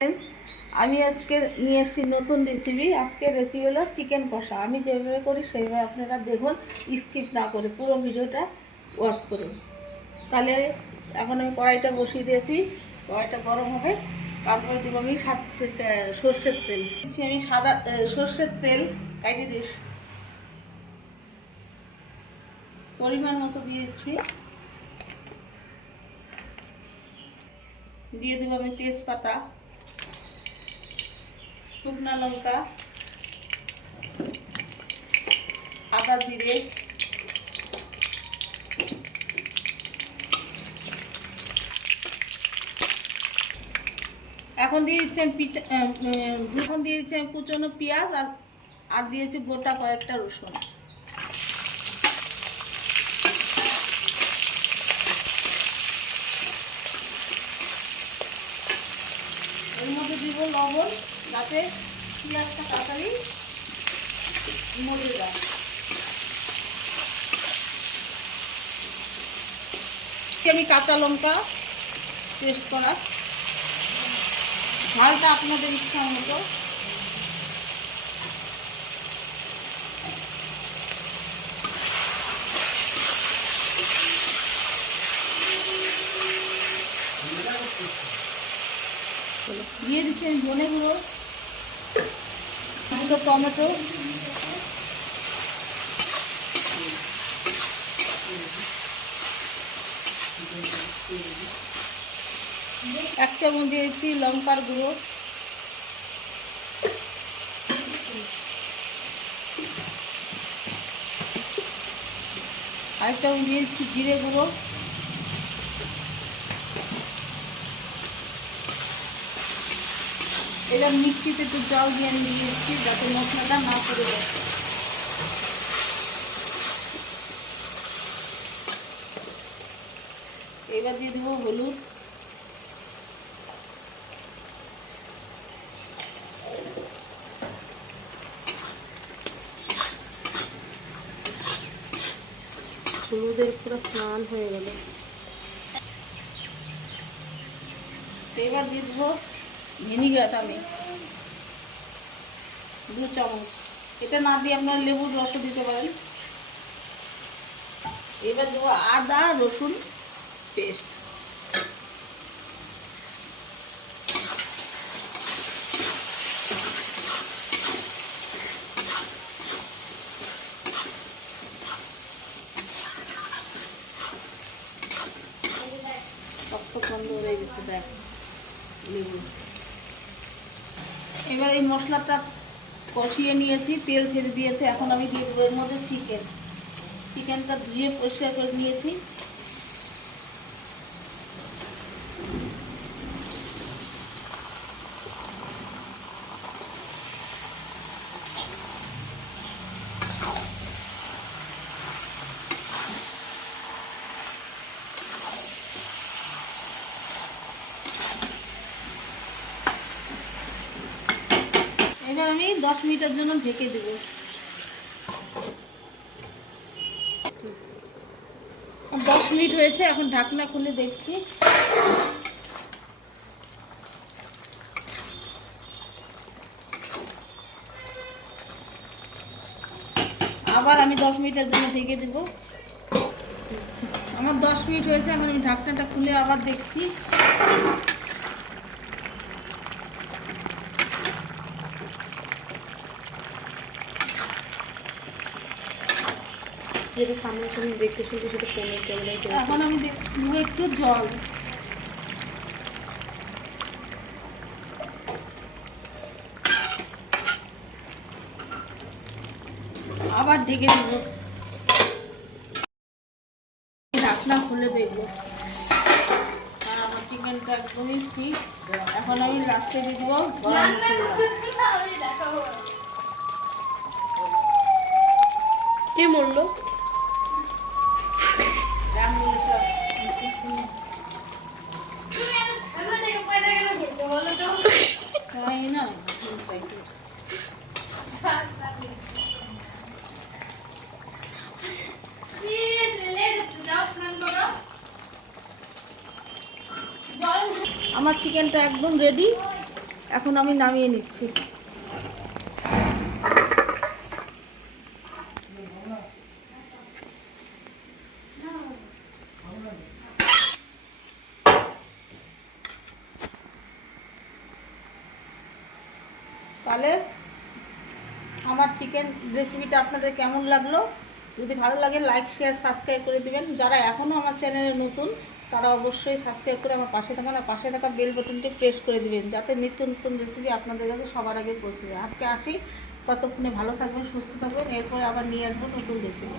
Friends, আমি আজকে নিয়ে এসেছি নতুন রেসিপি। আজকের রেসিপি হলো চিকেন কষা। আমি যেভাবে করি সেইভাবে আপনারা দেখুন, স্কিপ না করে পুরো ভিডিওটা ওয়াচ করুন। তাহলে এখন আমি কড়াইটা বসিয়ে দিয়েছি, কড়াইটা গরম হবে। তারপরে দেবো আমি সর্ষের তেল। আমি সাদা সর্ষের তেল কাটি দিস পরিমাণ মতো দিয়েছি। দিয়ে দেবো আমি তেজপাতা, শুকনো লঙ্কা, আদা জিরে, এখন দিয়ে দিচ্ছি এখন দিয়ে দিচ্ছি আমি কুচনো পেঁয়াজ আর দিয়েছি গোটা কয়েকটা রসুন। এর মধ্যে দিব লবণ, যাতে পেঁয়াজটা তাড়াতাড়ি মরে যায়। আমি কাঁচা লঙ্কা পেস্ট করা, ঝালটা আপনাদের ইচ্ছা মতো। দিয়ে দিচ্ছি আমি ধনে গুঁড়ো, দুটো টমেটো, এক চামচ দিয়েছি লঙ্কার গুঁড়ো, আরেক চামচ দিয়েছি জিরে গুঁড়ো, এবার মিক্সিতে একটু জল দিয়ে আমি দিয়ে দিচ্ছি যাতে মশলাটা না পড়ে যায়। এবার দিয়ে দেবো হলুদ, হলুদের পুরো স্নান হয়ে গেল। এবার দিয়ে দেবো ভিনিগার, আমি 2 চামচ। এটা না দিয়ে আপনারা লেবুর রসও দিতে পারেন। এবার দেবো আদা রসুন পেস্ট, বন্ধ হয়ে গেছে দেখ লেবু। এবার এই মশলাটা কষিয়ে নিয়েছি, তেল ছেড়ে দিয়েছে। এখন আমি দিয়ে দেবো এর মধ্যে চিকেনটা ধুয়ে পরিষ্কার করে নিয়েছি। এবার আমি 10 মিনিটের জন্য ঢেকে দেব। 10 মিনিট হয়েছে, এখন ঢাকনা খুলে দেখছি। আবার আমি 10 মিনিটের জন্য ঢেকে দেব। আমার 10 মিনিট হয়েছে, এখন আমি ঢাকনাটা খুলে আবার দেখছি। যেটা সামনাসামনি দেখতে শুনতে সেটা ফোনের ক্যামেরায়। এখন আমি দেবো একটু জল, আবার ঢেকে দেবো। ঢাকনা খুলে দেখবো, আর আমার চিকেনটা একদমই ঠিক। এখন আমি লাস্টে দিয়ে দেবো গরম মশলা। কে মরলো? না আমার চিকেনটা একদম রেডি। এখন আমি নামিয়ে নিচ্ছি। তাহলে আমার চিকেন রেসিপিটা আপনাদের কেমন লাগলো? যদি ভালো লাগে লাইক শেয়ার সাবস্ক্রাইব করে দিবেন। যারা এখনও আমার চ্যানেলে নতুন তারা অবশ্যই সাবস্ক্রাইব করে আমার পাশে থাকুন, আর পাশে থাকা বেল বাটনটি প্রেস করে দিবেন, যাতে নিত্য নতুন রেসিপি আপনাদের কাছে সবার আগে পৌঁছে যায়। আজকে আসি, ততক্ষণে ভালো থাকবেন, সুস্থ থাকবেন, এরপরে আবার নিয়ে আসবো নতুন রেসিপি।